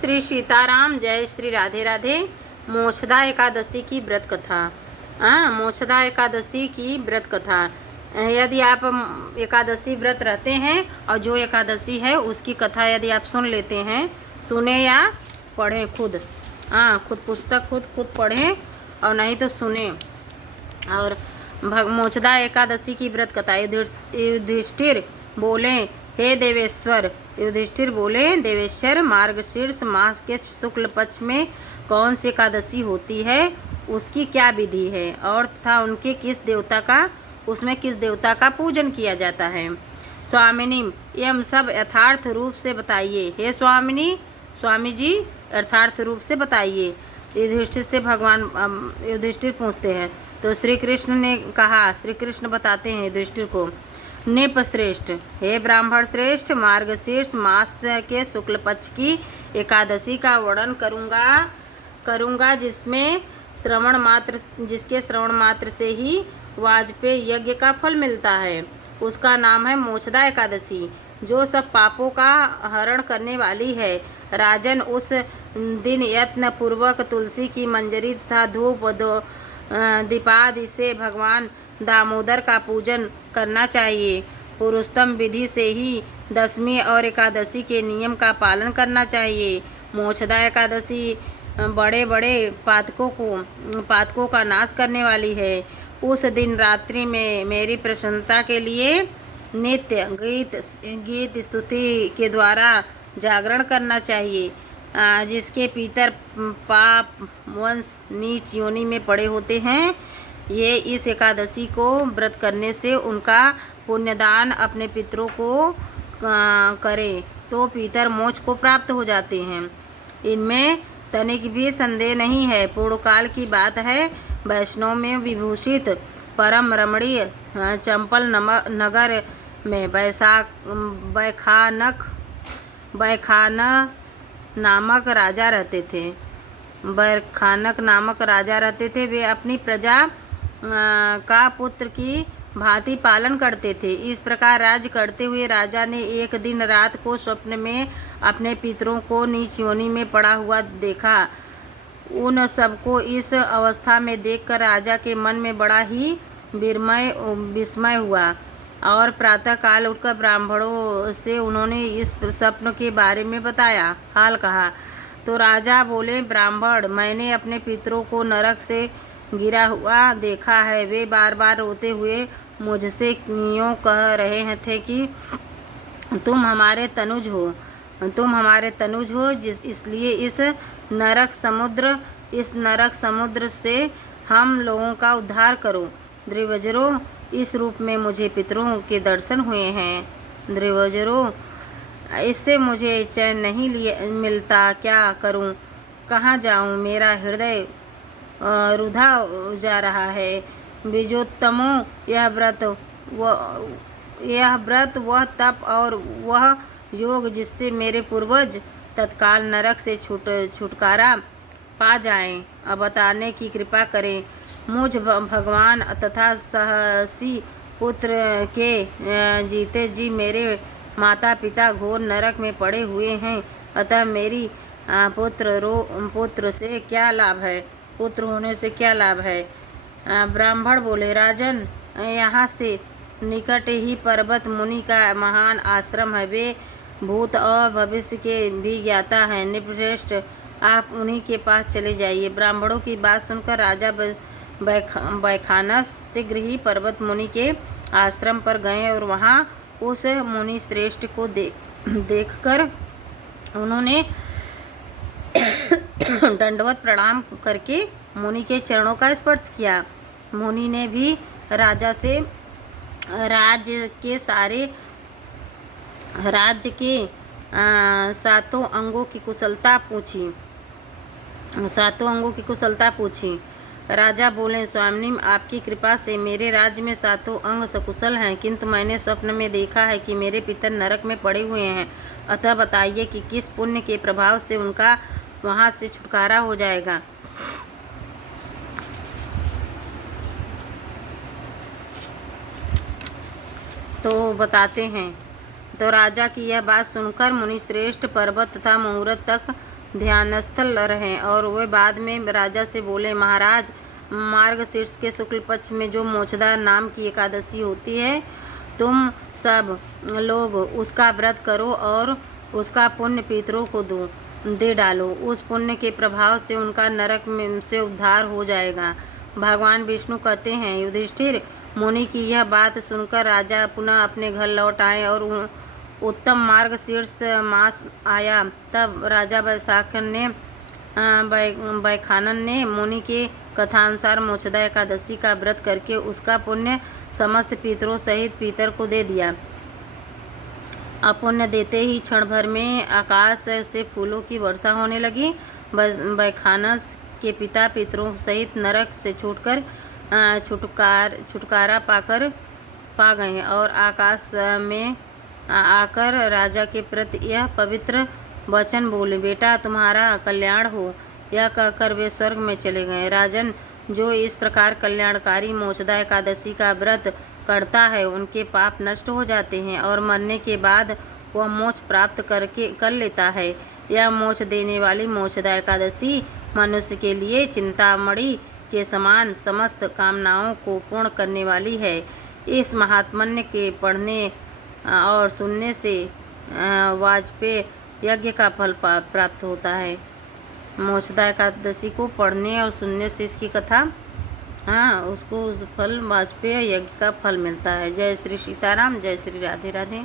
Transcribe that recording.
श्री सीताराम, जय श्री राधे राधे। मोक्षदा एकादशी की व्रत कथा। मोक्षदा एकादशी की व्रत कथा। यदि आप एकादशी व्रत रहते हैं और जो एकादशी है उसकी कथा यदि आप सुन लेते हैं, सुने या पढ़ें खुद, खुद पुस्तक खुद पढ़ें और नहीं तो सुने। और मोक्षदा एकादशी की व्रत कथा। युधिष्ठिर बोले, हे देवेश्वर। युधिष्ठिर बोले, देवेश्वर, मार्गशीर्ष मास के शुक्ल पक्ष में कौन सी एकादशी होती है, उसकी क्या विधि है और तथा उनके किस देवता का पूजन किया जाता है। स्वामिनी, यह सब यथार्थ रूप से बताइए। हे स्वामी जी, यथार्थ रूप से बताइए। युधिष्ठिर से युधिष्ठिर पूछते हैं तो श्री कृष्ण ने कहा, श्री कृष्ण बताते हैं युधिष्ठिर को, नृप श्रेष्ठ, हे ब्राह्मण श्रेष्ठ, मार्गशीर्ष मास के शुक्ल पक्ष की एकादशी का वर्णन करूँगा जिसके श्रवण मात्र से ही वाजपेय यज्ञ का फल मिलता है। उसका नाम है मोक्षदा एकादशी, जो सब पापों का हरण करने वाली है। राजन, उस दिन यत्न पूर्वक तुलसी की मंजरी तथा धूप दीपादि से भगवान दामोदर का पूजन करना चाहिए। पुरुषोत्तम विधि से ही दशमी और एकादशी के नियम का पालन करना चाहिए। मोक्षदा एकादशी बड़े बड़े पातकों का नाश करने वाली है। उस दिन रात्रि में मेरी प्रसन्नता के लिए नित्य गीत स्तुति के द्वारा जागरण करना चाहिए। जिसके पितर पाप वंश नीच योनि में पड़े होते हैं, ये इस एकादशी को व्रत करने से उनका पुण्यदान अपने पितरों को करे तो पितर मोक्ष को प्राप्त हो जाते हैं। इनमें तनिक भी संदेह नहीं है। पूर्व काल की बात है, वैष्णव में विभूषित परम रमणीय चंपल नगर में बैखानस नामक राजा रहते थे। वे अपनी प्रजा का पुत्र की भांति पालन करते थे। इस प्रकार राज्य करते हुए राजा ने एक दिन रात को स्वप्न में अपने पितरों को नीच योनि में पड़ा हुआ देखा। उन सबको इस अवस्था में देखकर राजा के मन में बड़ा ही विस्मय हुआ और प्रातः काल उठकर ब्राह्मणों से उन्होंने इस स्वप्न के बारे में हाल कहा। तो राजा बोले, ब्राह्मण, मैंने अपने पितरों को नरक से गिरा हुआ देखा है। वे बार बार रोते हुए मुझसे यूँ कह रहे थे कि तुम हमारे तनुज हो, इसलिए इस नरक समुद्र से हम लोगों का उद्धार करो। द्विजरों, इस रूप में मुझे पितरों के दर्शन हुए हैं। द्विजरों, इससे मुझे चैन नहीं मिलता, क्या करूं, कहाँ जाऊं, मेरा हृदय रुधा जा रहा है। बीजोत्तमों, यह व्रत वह तप और वह योग जिससे मेरे पूर्वज तत्काल नरक से छुटकारा पा जाएं, अब बताने की कृपा करें। मुझ भगवान तथा सहसी पुत्र के जीते जी मेरे माता पिता घोर नरक में पड़े हुए हैं, अतः मेरी पुत्र से क्या लाभ है, पुत्र होने से क्या लाभ है। ब्राह्मण बोले, राजन, यहाँ से निकट ही पर्वत मुनि का महान आश्रम है। वे भूत और भविष्य के भी ज्ञाता हैं। नृपश्रेष्ठ, आप उन्हीं के पास चले जाइए। ब्राह्मणों की बात सुनकर राजा बैखानस शीघ्र ही पर्वत मुनि के आश्रम पर गए और वहाँ उस मुनि श्रेष्ठ को देखकर उन्होंने दंडवत प्रणाम करके मुनि के चरणों का स्पर्श किया। मुनि ने भी राजा से राज्य के सातों अंगों की कुशलता पूछी। राजा बोले, स्वामिनी, आपकी कृपा से मेरे राज्य में सातों अंग सकुशल हैं, किंतु मैंने स्वप्न में देखा है कि मेरे पितर नरक में पड़े हुए हैं। अतः बताइए कि किस पुण्य के प्रभाव से उनका वहाँ से छुटकारा हो जाएगा। तो बताते हैं। तो राजा की यह बात सुनकर मुनिश्रेष्ठ पर्वत तथा मुहूर्त तक ध्यानस्थ रहें। और वे बाद में राजा से बोले, महाराज, मार्गशीर्ष के शुक्ल पक्ष में जो मोक्षदा नाम की एकादशी होती है, तुम सब लोग उसका व्रत करो और उसका पुण्य पितरों को दे डालो। उस पुण्य के प्रभाव से उनका नरक में से उद्धार हो जाएगा। भगवान विष्णु कहते हैं, युधिष्ठिर मुनि की यह बात सुनकर राजा पुनः अपने घर लौट आए और उत्तम मार्गशीर्ष मास आया। तब राजा वैखानन ने मुनि के कथानुसार मोक्षदा एकादशी का व्रत करके उसका पुण्य समस्त पितरों सहित पितर को दे दिया। अपुण्य देते ही क्षण भर में आकाश से फूलों की वर्षा होने लगी। वैखानस के पिता पितरों सहित नरक से छुटकारा पा गए और आकाश में आकर राजा के प्रति यह पवित्र वचन बोले, बेटा, तुम्हारा कल्याण हो। यह कहकर वे स्वर्ग में चले गए। राजन, जो इस प्रकार कल्याणकारी मोक्षदा एकादशी का व्रत करता है, उनके पाप नष्ट हो जाते हैं और मरने के बाद वह मोक्ष प्राप्त कर लेता है। यह मोक्ष देने वाली मोक्षदा एकादशी मनुष्य के लिए चिंतामणि के समान समस्त कामनाओं को पूर्ण करने वाली है। इस महात्म्य के पढ़ने और सुनने से वाजपेय यज्ञ का फल प्राप्त होता है। मोक्षदा एकादशी को पढ़ने और सुनने से इसकी कथा उसको फल वाजपेय यज्ञ का फल मिलता है। जय श्री सीताराम, जय श्री राधे राधे।